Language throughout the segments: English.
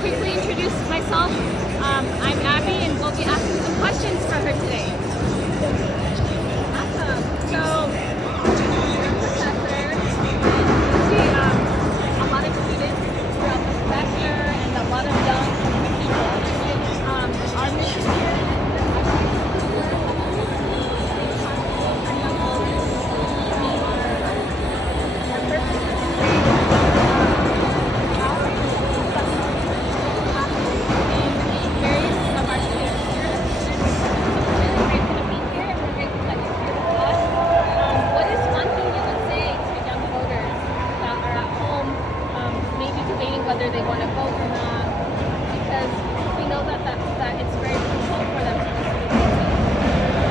quickly introduce myself. I'm Abby, and we'll be asking some questions for her today. Awesome. So, you're a professor, and you see a lot of students throughout the semester and a lot of young people. Our mission here is whether they want to vote or not, because we know that it's very crucial for them to listen.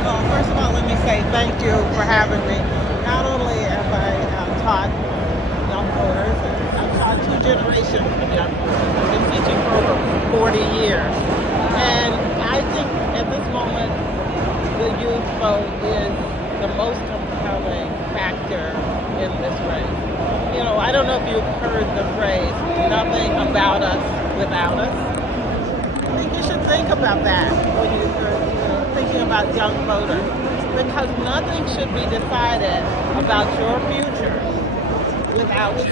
Well, first of all, let me say thank you for having me. Not only have I taught young voters, I've taught two generations of young voters. I've been teaching for over 40 years. And I think at this moment, the youth vote is the most compelling factor in this race. You know, I don't know if you've heard the phrase, nothing about us without us. I think you should think about that when you're thinking about young voters, because nothing should be decided about your future without you.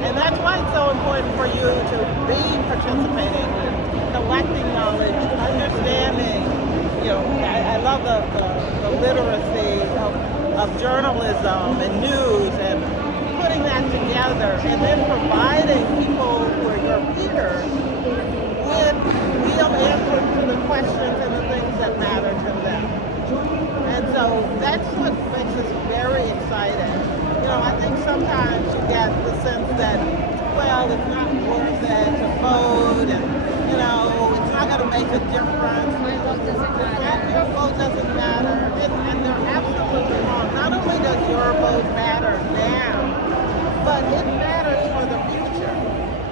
And that's why it's so important for you to be participating in collecting knowledge, understanding. You know, I love the literacy of journalism and news and putting that together and then providing people who are your peers with real answers to the questions and the things that matter to them. And so that's what makes us very excited. You know, I think sometimes you get the sense that, well, it's not worth it to vote and, you know, it's not going to make a difference. My vote doesn't matter. Your vote doesn't matter. And they're absolutely wrong. Not only does your vote matter now, but it matters for the future.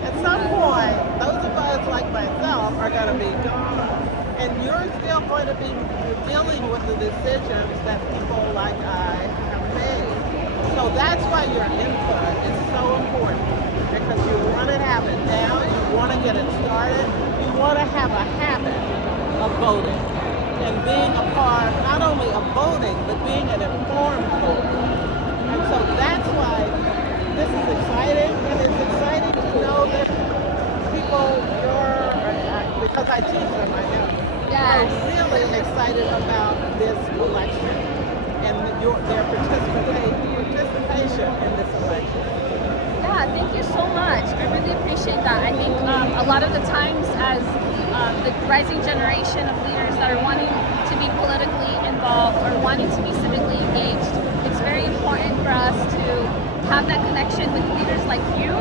At some point, those of us like myself are going to be gone. And you're still going to be dealing with the decisions that people like I have made. So that's why your input is so important, because you want to have it now, you want to get it started, you want to have a habit of voting and being a part not only of voting, but being an informed voter. And so that's why this is exciting, and it's exciting to know that people, because I teach them, I know, are really excited about this election and their participation in this election. Yeah, thank you so much. I really appreciate that. I think a lot of the times as the rising generation of leaders that are wanting to be politically involved or wanting to be civically engaged, it's very important for us to have that connection with leaders like you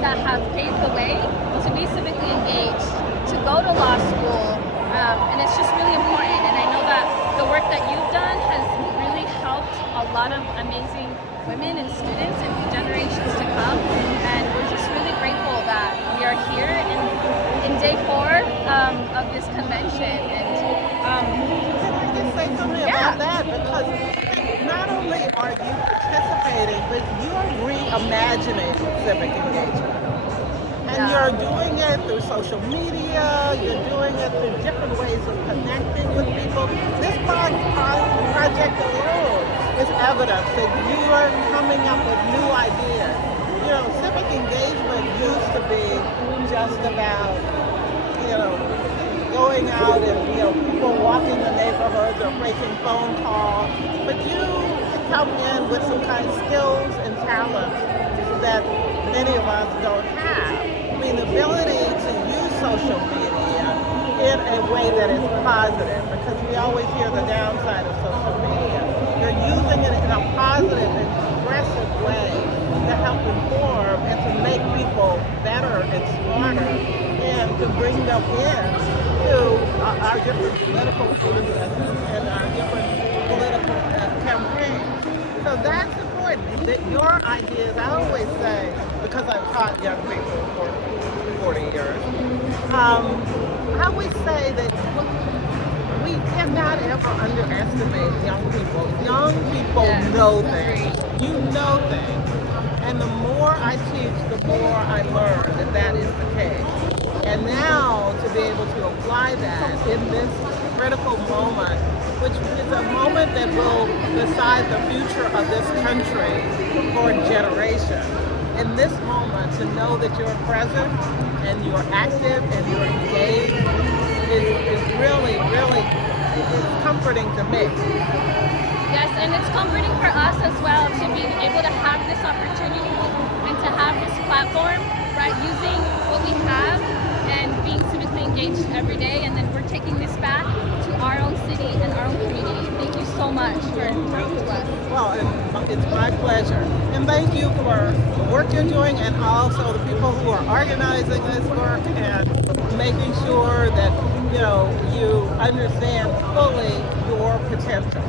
that have paved the way to be civically engaged, to go to law school, and it's just really important. And I know that the work that you've done has really helped a lot of amazing women and students and generations to come, and we're just really grateful that we are here in day 4 of this convention. And can I just say something about that? Because not only are you participating, but you're reimagining civic engagement. And you're doing it through social media, you're doing it through different ways of connecting with people. This project alone is evidence that you are coming up with new ideas. You know, civic engagement used to be just about, going out and, people walking the neighborhoods or making phone calls. But you come in with some kind of skills and talents that many of us don't have. I mean, the ability to use social media in a way that is positive, because we always hear the downside of social media. You're using it in a positive and progressive way to help inform and to make people better and smarter, and to bring them in to our different political processes and our different political campaigns. So that's important. That your ideas, I always say, because I've taught young people for 40 years, I always say that we cannot ever underestimate young people. Young people know things. You know things. And the more I teach, the more I learn that that is the case. apply that in this critical moment, which is a moment that will decide the future of this country for generations. In this moment, to know that you're present and you're active and you're engaged is really, really, it's comforting to me. Yes, and it's comforting for us as well to be able to have this opportunity and to have this platform, right, using what we have and being civically engaged every day, and then we're taking this back to our own city and our own community. Thank you so much for talking to us. Well, it's my pleasure. And thank you for the work you're doing and also the people who are organizing this work and making sure that, you understand fully your potential.